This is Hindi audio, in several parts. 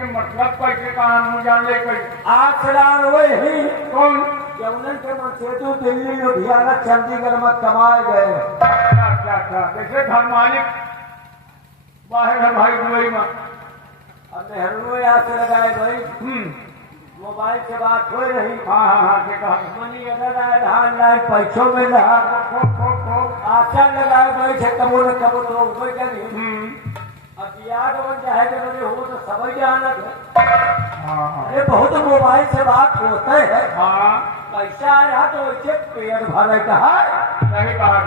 के मतलब कैसे कहा मुझे जान ले कैसे आखिरान वही कौन यमुनन के मनसेतु दिल्ली लुधियाना चंडीगढ़ में कमाए गए। क्या जैसे धर्मानिक बाहर है भाई दुबई में अब नेहरू यहाँ से लगाए भाई मोबाइल से बात हो रही। हाँ मनी अगर आए धान लाए पैसों में रहा आशा लगाए भाई से कबो न कबो तो कोई कभी अब याद हो जाए कि मुझे हो तो समझ जाना अरे बहुत मोबाइल से बात होते है। पैसा आ रहा तो वैसे पेड़ भरे कहा नहीं कहा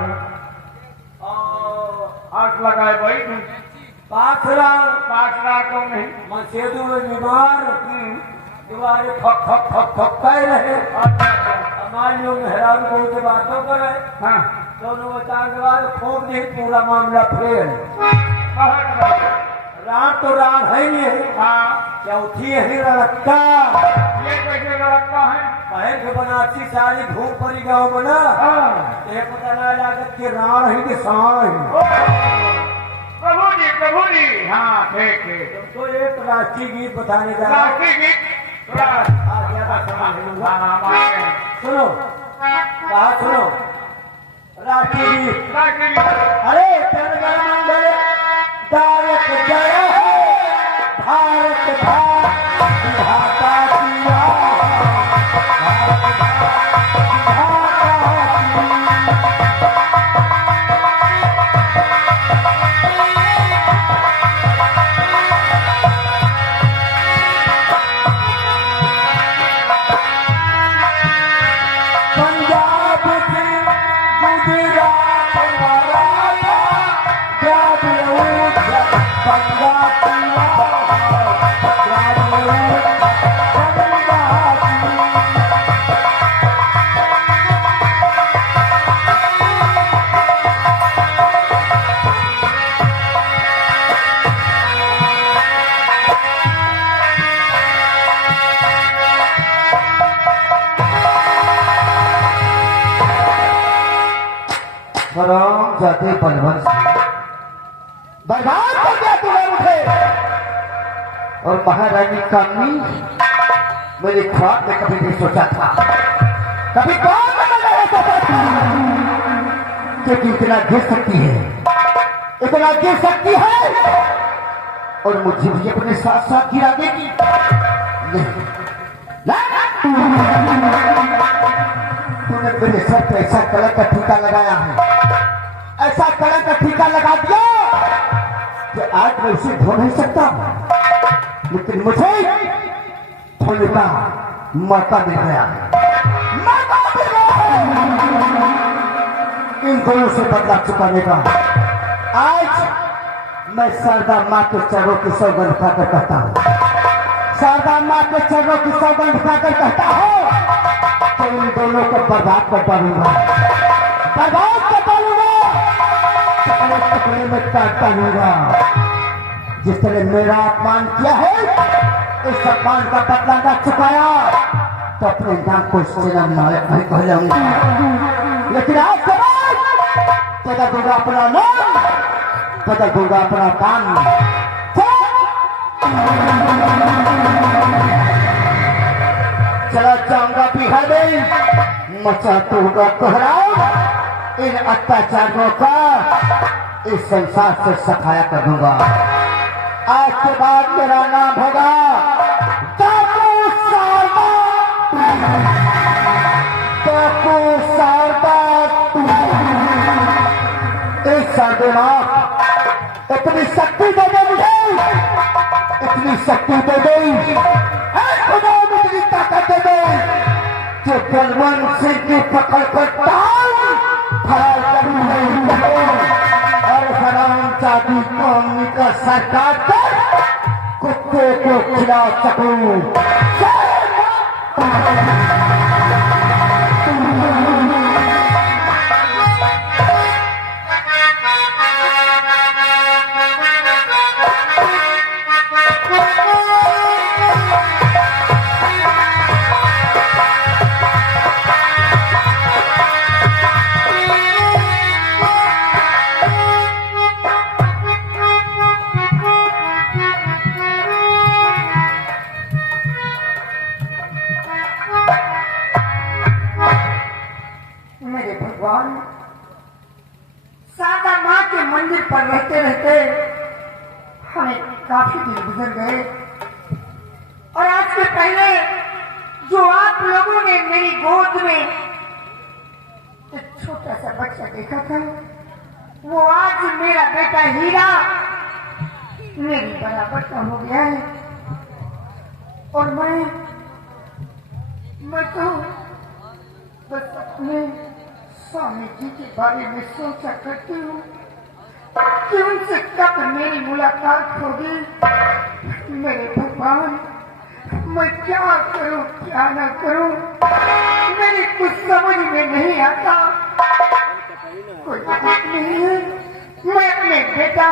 आठ लगाए भाई पाखरा तो नहीं मसेदू में बीमार तुम्हारे ठक कह रहे हमारे लोग हैरान को से बातों करे। दोनों बताने के बाद खूब नहीं पूरा मामला फेल रात तो रात है नहीं चौथी है लड़का ये कैसे लड़का है पहल के बनारसी सारी घूम पड़ी गाँव बना ये पता ना लागत कि राण है कि साण प्रभु जी हाँ ठीक तुमको एक राष्ट्रीय गीत बताने का राष्ट्रीय गीत सुनो कहा सुनो राष्ट्रीय गीत अरे जनगणमंगल दायक जय भारत भाता जाते पलवन बर्बाद कर दिया तुम्हें उठे और महारानी कामनी मेरे ख्वाब में कभी नहीं सोचा था कभी कौन नहीं सोचा था कि इतना गिर सकती है इतना गिर सकती है और मुझे भी अपने साथ साथ गिरा देगी। तूने मेरे सर पे ऐसा कलर का टीका लगाया है ऐसा कलर का टीका लगा दिया कि आज मैं उसे धो नहीं सकता लेकिन मुझे धोने का मौका मिल गया इन दोनों से बदला चुकाने का। आज मैं शारदा माँ के चरणों की सौगंध खाकर कहता हूँ शारदा माँ के चरणों की सौगंध खाकर कहता हूँ तो इन दोनों को बर्बाद कर डालूंगा बर्बाद कर डालूंगा टुकड़े में काटता दूंगा। जिसने मेरा अपमान किया है इस अपमान का बदला न चुकाया तो अपने नाम को जन्म नायक नहीं कहलाऊंगा लेकिन आज के बाद बदल दूंगा अपना नाम बदल दूंगा अपना काम। चला जाऊंगा बिहार में मचा दूंगा कोहराम इन अत्याचारियों का इस संसार से सफाया कर दूंगा। आज के बाद मेरा नाम होगा डाकू शारदा इस शारदा इतनी शक्ति दे दे मुझे इतनी शक्ति दे दे इतनी ताकत दे दे जो बलवंत सिंह की पकड़ पर और हराम जाति कौमी का सरकार कर कुत्ते को खिला सकूं। भगवान, शारदा माँ के मंदिर पर रहते रहते हमें काफी दिन गुजर गए और आज से पहले जो आप लोगों ने मेरी गोद में एक छोटा सा बच्चा देखा था, वो आज मेरा बेटा हीरा मेरी बराबर का हो गया है। और मैं तो बस अपने स्वामी जी के बारे में सोचा करती हूँ कि उनसे कब मेरी मुलाकात होगी। मेरे भगवान, मैं क्या करूं क्या न करूं, मेरी कुछ समझ में नहीं आता। कोई बात नहीं है, मैं अपने बेटा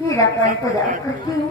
हीरा का इंतजार करती हूँ।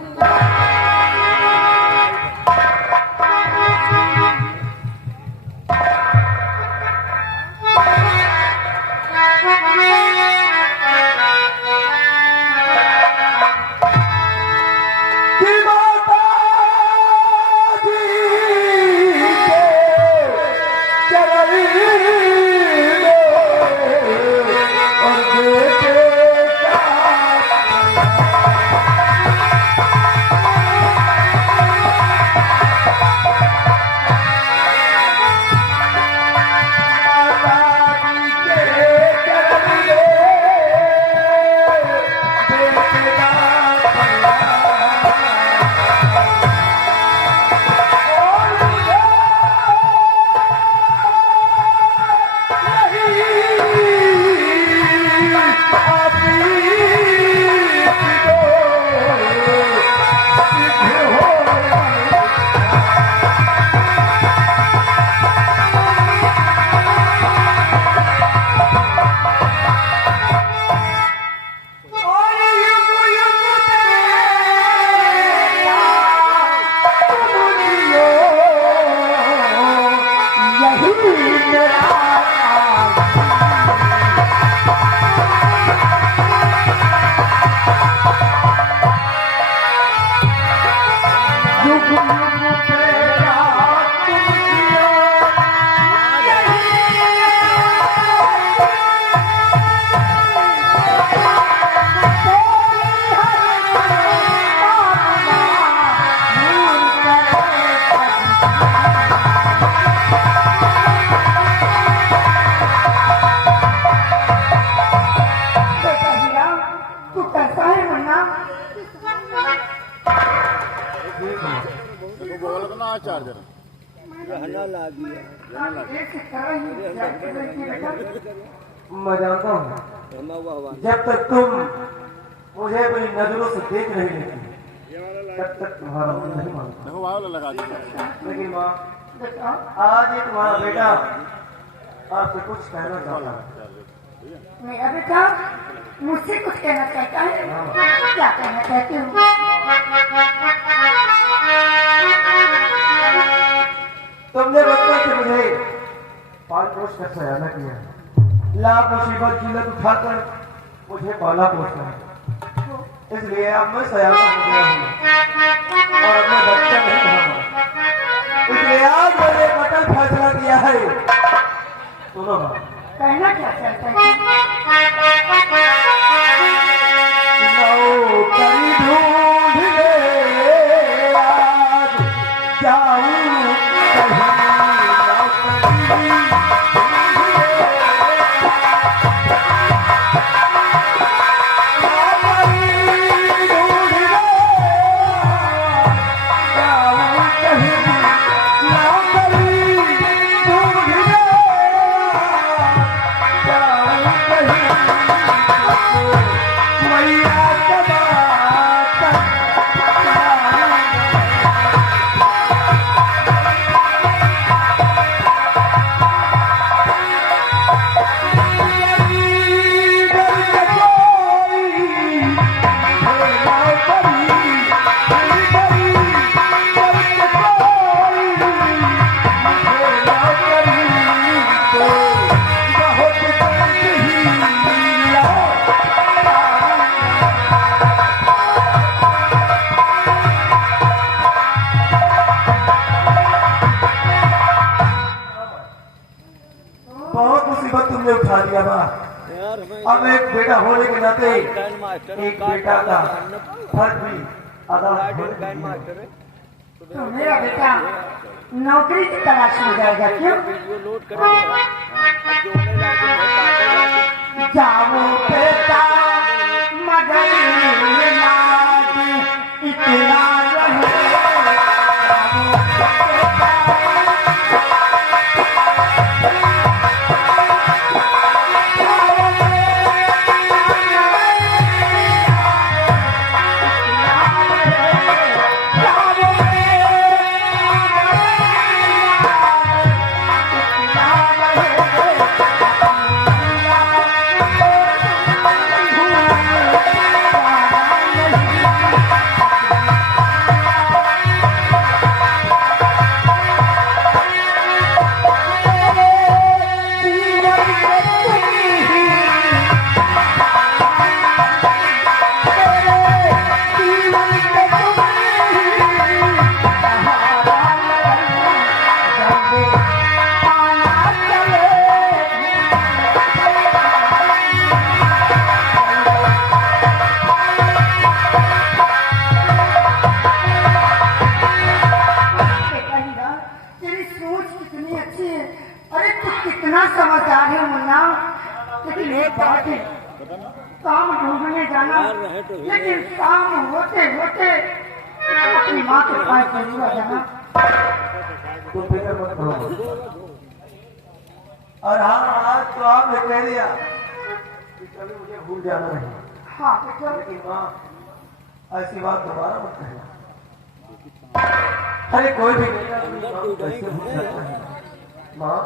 चार्जर मैं जानता हूँ जब तक तुम मुझे अपनी नजरों से देख रही लेती तब तक तुम्हारा मन नहीं मानता। लगा लेकिन माँ, आज ये तुम्हारा बेटा आपसे कुछ कहना चाहता है। मेरा बेटा मुझसे कुछ कहना चाहता है? क्या कहना चाहती हूँ? तुमने बचपन से मुझे पाल पोष कर सयाना किया, लाभ मुसीबत जिल्लत उठाकर मुझे पाला पोषना है, इसलिए अब मैं सयाना हो गया हूँ और अब मैं बच्चा नहीं कहूँगा। इसलिए आज मैंने कटल फैसला किया है। सुनो बात, कहना क्या चाहता है? नौकरी ढूंढ ले आज जाऊं कहीं नौकरी उठा दिया बा। अब एक बेटा होने के नाते एक बेटा का फर्ज भी अदा होना। तो मेरा बेटा नौकरी की तलाश में जाएगा क्यों? जाओ बेटा मगर लाज इतना रहे। समझदार है मुन्ना, लेकिन एक बात है, काम ढूंढने जाना, लेकिन काम होते होते अपनी माँ के पास जरूर आ जाना। तो फिक्र मत करो। और हाँ, आज तो आपने कह दिया कि कभी मुझे भूल जाना नहीं। हाँ बेटा, लेकिन माँ ऐसी बात दोबारा मत कहना। अरे कोई भी नहीं कैसे भूल सकता है माँ।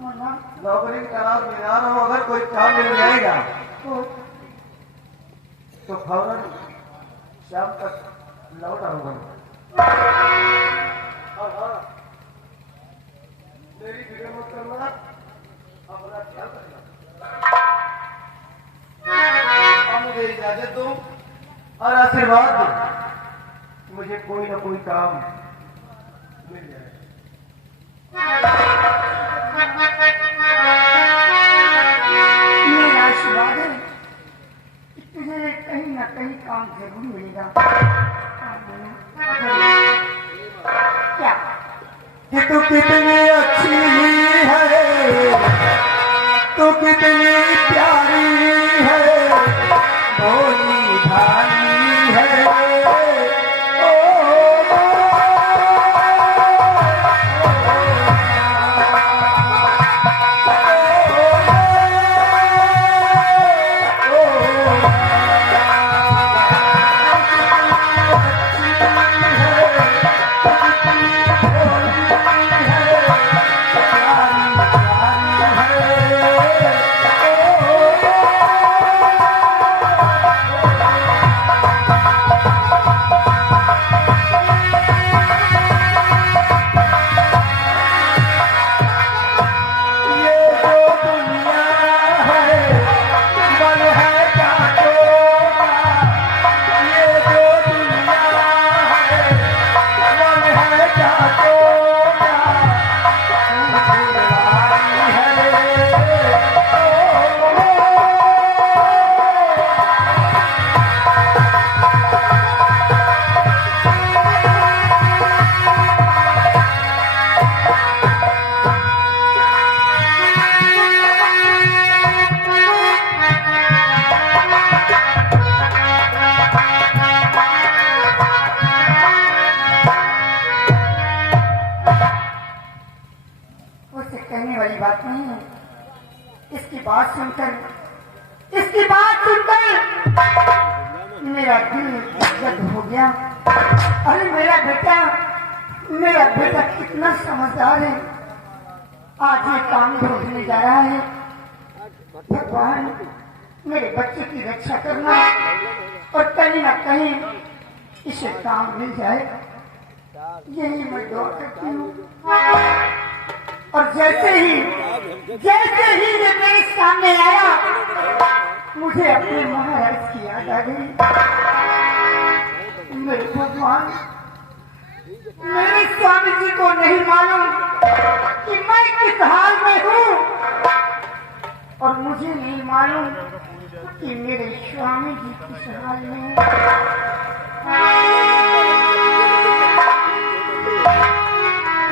मुन्ना नौकरी की तलाश में आ रहा हूँ, अगर कोई काम मिल जाएगा तो फौरन शाम तक लौट आऊंगा। और हाँ, मेरी फिक्र मत करना, अपना ख्याल रखना। और मुझे इजाजत दो और आशीर्वाद दो, मुझे कोई ना कोई काम मिल जाए। मेरा आशीर्वाद है कि तुझे कहीं ना कहीं काम जरूर मिलेगा। क्या कि तू कितनी अच्छी है, तू कितनी प्यारी है, भोली भाली है। इसकी बात सुनकर मेरा दिल गदगद हो गया। अरे मेरा बेटा कितना समझदार है। आज ये काम ढूंढने जा रहा है। भगवान मेरे बच्चे की रक्षा करना और कहीं ना कहीं इसे काम मिल जाए, यही मैं दुआ करती हूँ। और जैसे ही ये मेरे सामने आया, मुझे अपने महाराज की याद आ गई। मेरे भगवान, मेरे स्वामी जी को नहीं मालूम कि मैं किस हाल में हूँ, और मुझे नहीं मालूम कि मेरे स्वामी जी किस हाल में हैं।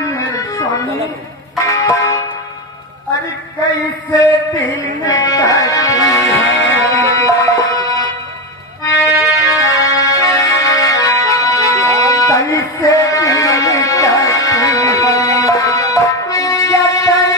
मेरे स्वामी अरे कैसे दिल में करती है, कैसे दिल में करती है, या तन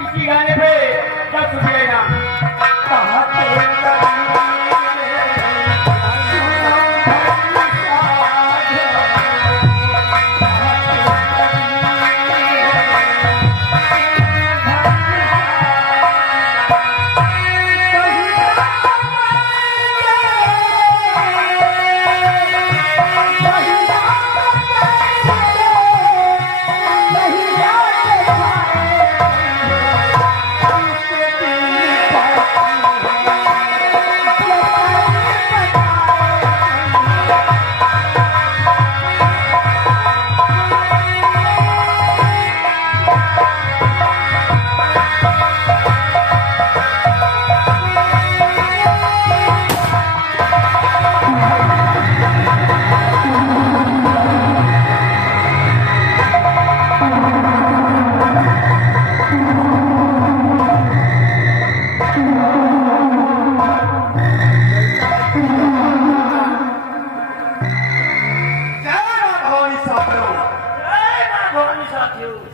इसी गाने पे 10 रुपये का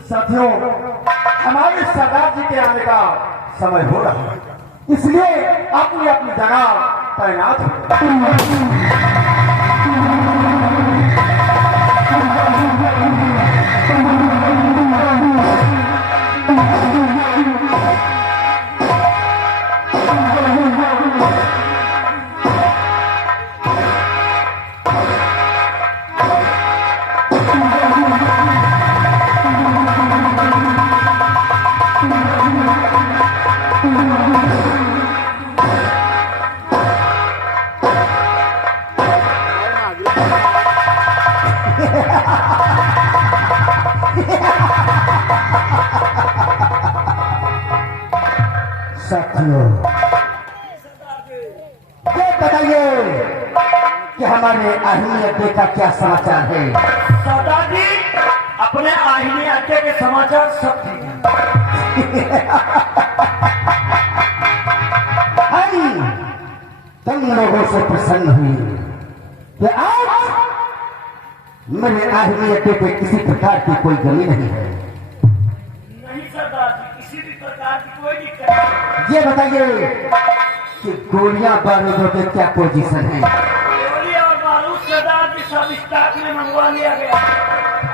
साथियों, हमारे सरदार जी के आने का समय हो रहा है, इसलिए अपनी अपनी जगह तैनात हो। साथियों, ये बताइए कि हमारे आहिनी अड्डे का क्या समाचार है? सरदार जी, अपने आहिनी अड्डे के समाचार सब ठीक है। हम तुम लोगों से प्रसन्न हुई कि आज मेरे आहिनी अड्डे पे किसी प्रकार की कोई कमी नहीं है। नहीं सरदार जी, किसी भी प्रकार की कोई दिक्कत नहीं। ये बताइए कि गोलियां बारूदों के क्या पोजीशन है? गोली और बारूद सरदार जी सब स्टॉक में मंगवा लिया गया।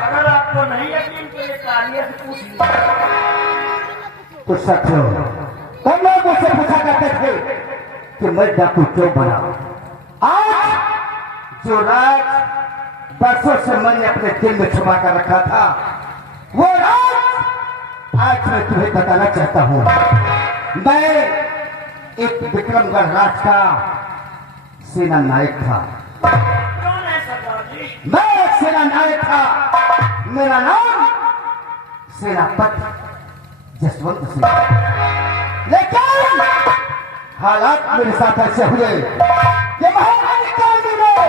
अगर आपको नहीं यकीन तो ये कालिया से पूछ लीजिए। तो साथियों, तुम लोग मुझसे पूछा करते थे कि मैं डाकू क्यों बना। आज जो राज बरसों से मैंने अपने दिल में छुपा कर रखा था, वो राज आज मैं तुम्हें बताना चाहता हूं। मैं एक विक्रमगढ़ राज का सेना नायक था। कौन है सरदार जी? मैं एक सेना नायक था। मेरा नाम सेनापति जसवंत सिंह। लेकिन हालात मेरे साथ ऐसे हुए कि महारानी कांडी में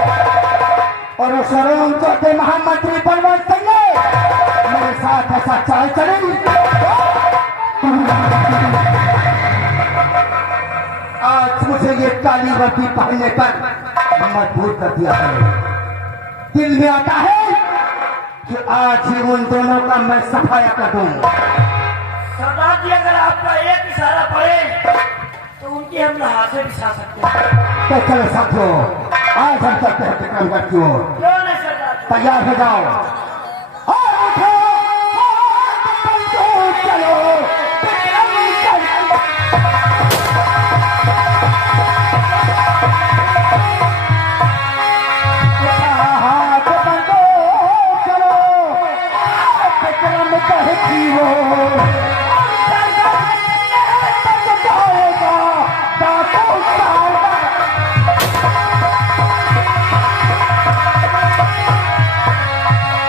और शरण चौथे महामंत्री बलवंत सिंह ने मेरे साथ ऐसा चाल चली। आज मुझे ये काली वर्दी पहनने पर मजबूर कर दिया है। दिल में आता है कि आज ही उन दोनों का मैं सफाया कर दूं। सरदार जी, अगर आपका एक इशारा पड़े तो उनकी हम लहा से बिछा सकते हैं। तो चलो साथियों, आज हम चलते हैं विक्रमगढ़ की ओर। क्यों नहीं सरदार जी? तैयार हो जाओ और उठो, चलो विक्रमगढ़। हाथ बंदो, चलो विक्रमगढ़ की ओर। जाएगा डाकू साला।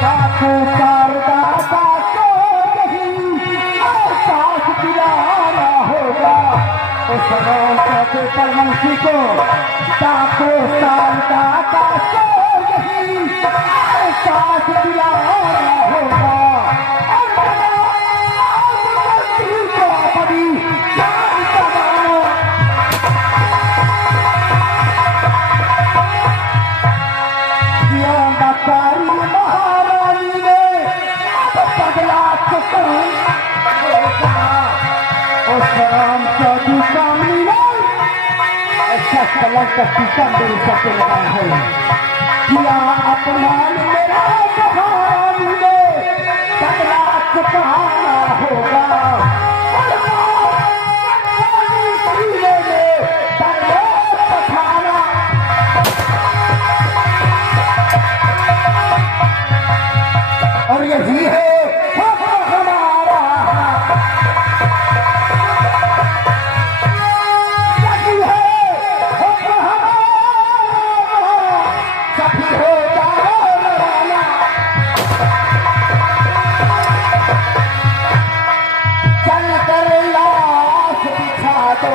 डाकू सारदा डाको नहीं, एहसास दिलाना होगा उस के परमंशी को। डाकू सारदा डाको नहीं, एहसास दिलाना होगा। महारानी ने बदला उस राम चौधरी कामनी ने ऐसा कलर का टीका मेरे सर पे लगाया है। किया अपमान मेरा महारानी ने बदला चुकाना होगा। और यही है हमारा, यही है हमारा, सभी हो जाना। चल कर लाश बिछा दो,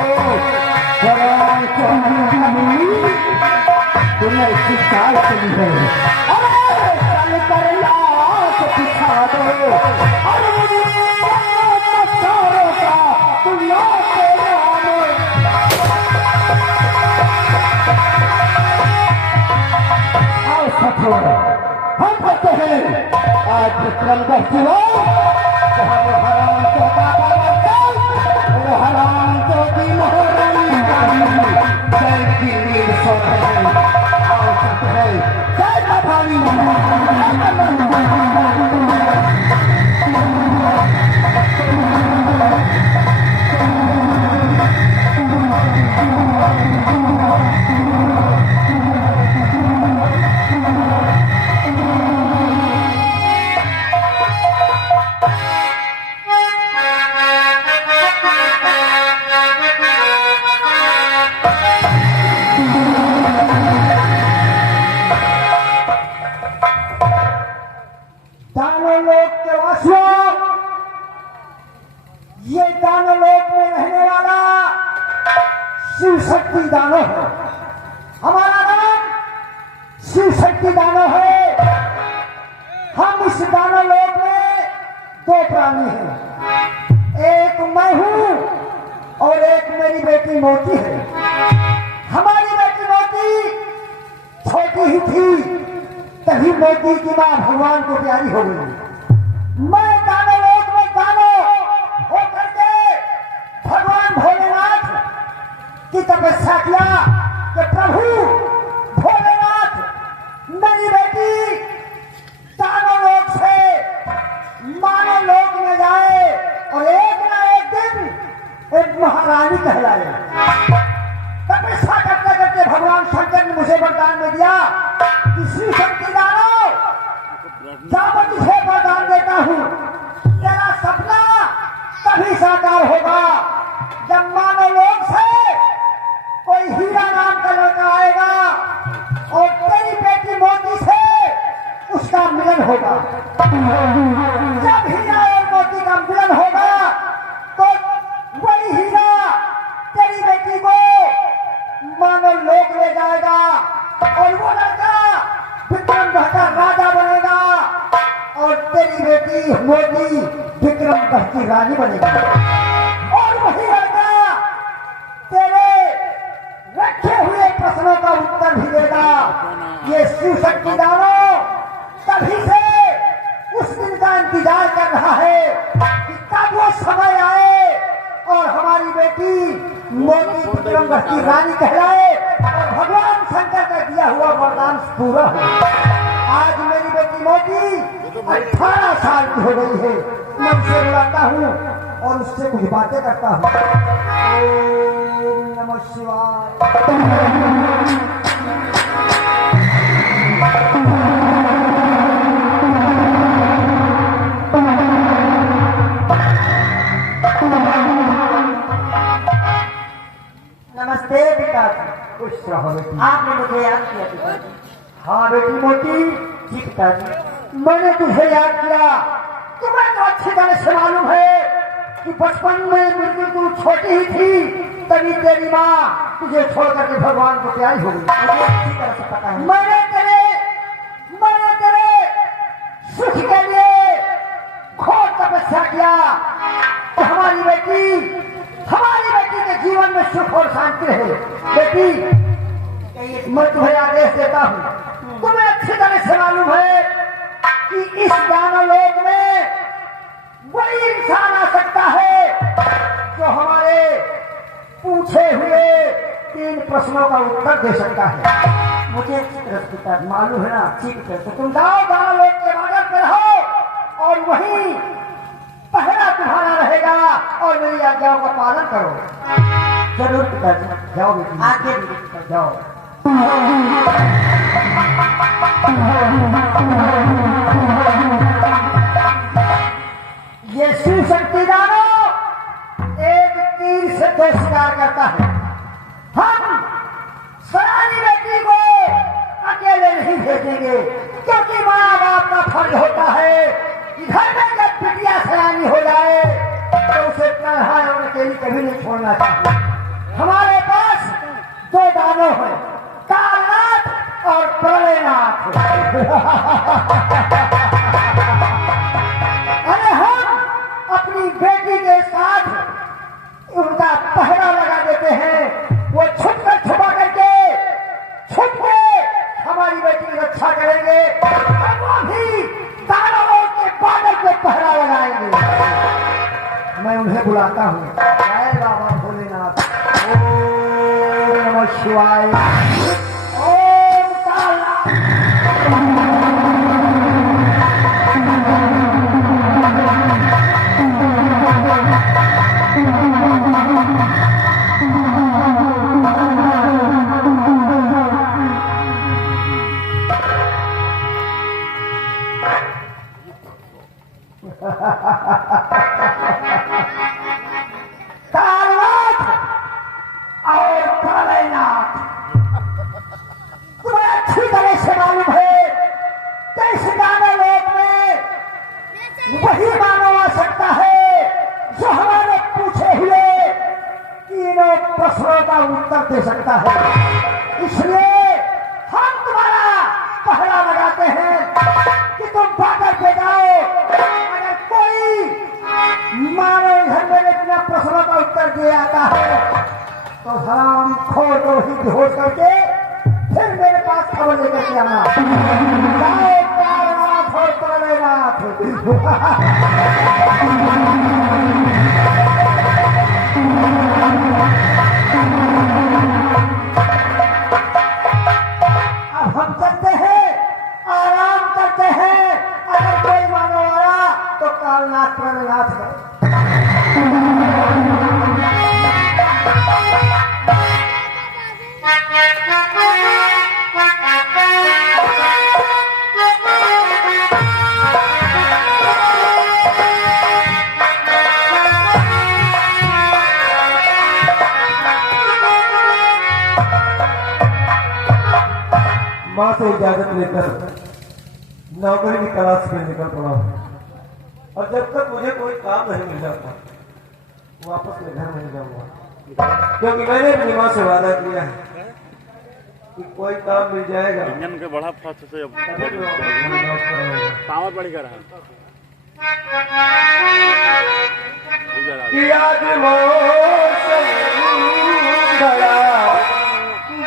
तुम्हें शिकार चली है। चल कर लाश बिछा दो, सारों का दुनिया के नाम। आओ साथियों, हम कहते हैं आज विक्रमगढ़ की ओर, जहाँ वो हराम को बाबा बनता, वो हराम को भी महारानी जय की नींद सो रहे हैं। आओ कहते हैं जय भवानी। ये दानव लोक में रहने वाला शिव शक्ति दानव है। हमारा नाम शिव शक्ति दानव है। हम इस दानव लोक में दो प्राणी हैं, एक मैं हूं और एक मेरी बेटी मोती है। हमारी बेटी मोती छोटी ही थी, तभी मोती की मां भगवान को प्यारी हो गई। मैं दानव लोक में दानव होकर के भगवान भोलेनाथ की तपस्या किया कि प्रभु भोलेनाथ मेरी बेटी दानव लोक से मानव लोक में जाए और एक ना एक दिन एक महारानी कहलाए। तपस्या करते करते भगवान शंकर ने मुझे वरदान में दिया कि श्री शक्ति दानव जब मैं तुझे वरदान देता हूं, तेरा सपना तभी साकार होगा जब मानव लोक से कोई हीरा नाम का लड़का आएगा और तेरी बेटी मोती से उसका मिलन होगा। जब हीरा और मोती का मिलन होगा तो वही हीरा तेरी बेटी को मानव लोक ले जाएगा और वो लड़का विक्रमगढ़ का राजा बनेगा और तेरी बेटी मोती विक्रमगढ़ की रानी बनेगी। और वही लड़का तेरे रखे हुए प्रश्नों का उत्तर भी देगा। ये शिव शक्ति दानव तभी से उस दिन का इंतजार कर रहा है कि कब वो समय आए और हमारी बेटी मोती विक्रमगढ़ की रानी कहलाए और भगवान शंकर का दिया हुआ वरदान पूरा हो। आज मेरी बेटी मोती 18 साल की हो गई है। मैं उसे बुलाता हूँ और उससे कुछ बातें करता हूँ। ओम नमः शिवाय। नमस्ते पिताजी। खुश रहो बेटी। आपने मुझे याद किया पिताजी। हाँ बेटी मोती। जी पिताजी। मैंने तुझे याद किया। तुम्हें तो अच्छी तरह से मालूम है कि बचपन में बिल्कुल तू छोटी ही थी, तभी तेरी माँ तुझे छोड़ करके भगवान को प्यारी हो गई। मुझे अच्छी तरह से पता है। मैंने तेरे सुख के लिए घोर तपस्या किया कि हमारी बेटी के जीवन में सुख और शांति रहे। बेटी मैं तुम्हें आदेश देता हूँ, तुम्हें अच्छी तरह से मालूम है कि इस दानव लोक में वही इंसान आ सकता है जो हमारे पूछे हुए 3 प्रश्नों का उत्तर दे सकता है। मुझे अच्छी तरह से पिताजी मालूम है ना? ठीक है। तो तुम जाओ दानव लोक के बाजार पे रहो और वहीं पहरा तुम्हारा रहेगा और मेरी आज्ञाओं का पालन करो। जरूर पिताजी। जाओ बेटी। आगे भी जाओ। ये शिव शक्ति दानव एक तीर से 2 शिकार करता है। हम सयानी बेटी को अकेले नहीं भेजेंगे क्योंकि माँ बाप का फर्ज होता है घर में जब बिटिया सयानी हो जाए तो उसे तन्हा और अकेली कभी नहीं छोड़ना चाहिए। हमारे पास 2 दानव हैं, कालनाथ और प्रलयनाथ। अरे हम अपनी बेटी के साथ उनका पहरा लगा देते हैं। वो छुप के हमारी बेटी की रक्षा करेंगे और वो भी दानवों के बादल पे पहरा लगाएंगे। मैं उन्हें बुलाता हूँ। जय बाबा भोलेनाथ। ओम नमः शिवाय। ओम कालनाथ। कालनाथ और प्रलयनाथ उत्तर दे सकता है। इसलिए हम तुम्हारा पहरा लगाते हैं कि तुम बॉर्डर पे जाओ। अगर कोई मानो घर मेरे बिना प्रश्नों का उत्तर दे आता है तो हम खोदो ही घोष करके फिर मेरे पास खबर लेकर के आना। जाओ कालनाथ और प्रलयनाथ। अब हम चलते हैं, आराम करते हैं। अगर कोई मानो आया तो कालनाथ प्रलयनाथ है। माँ से इजाजत लेकर नौकरी की तलाश में निकल पड़ा हूँ और जब तक मुझे कोई काम नहीं मिल जाता वापस में घर नहीं जाऊंगा, क्योंकि मैंने अपनी माँ से वादा किया है कि कोई काम मिल जाएगा। इंजन के बड़ा फास्ट से पावर बड़ी कर रहा है कि आज मौसम बड़ा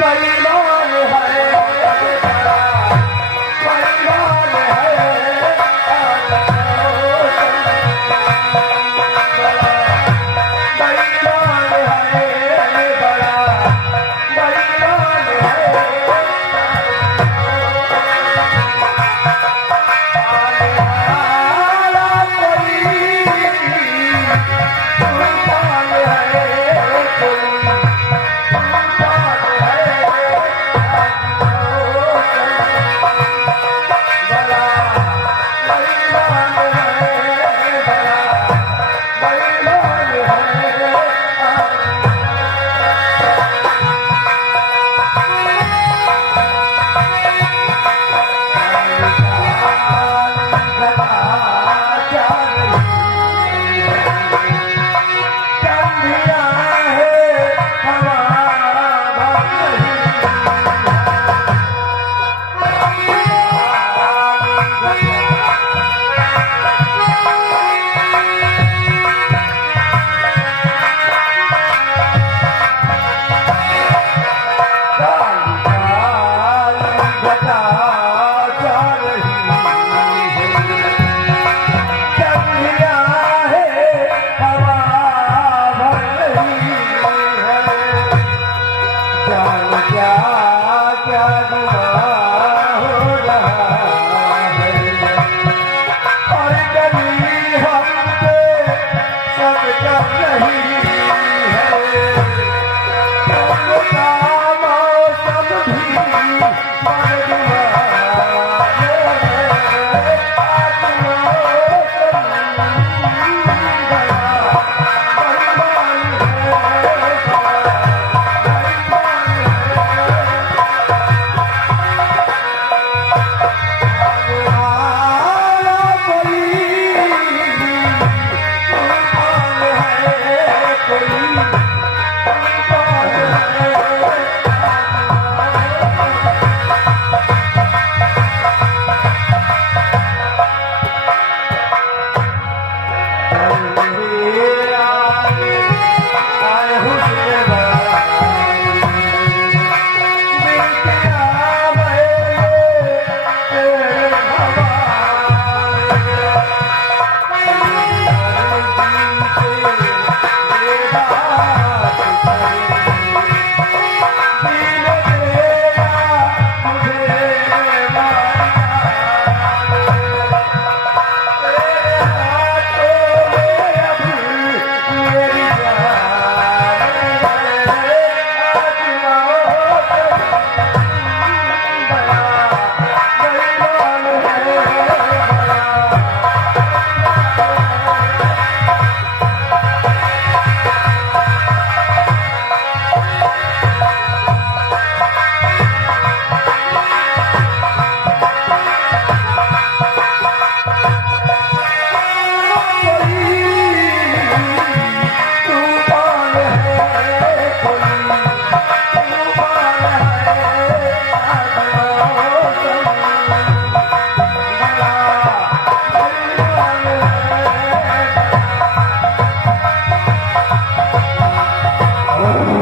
बेईमान है, बेईमान है। आज मौसम बड़ा बेईमान है, बड़ा बेईमान है। आला कोई सुल्तान है, कोई क्या गुनाह हो रहा है और कभी हम पे सब जब नहीं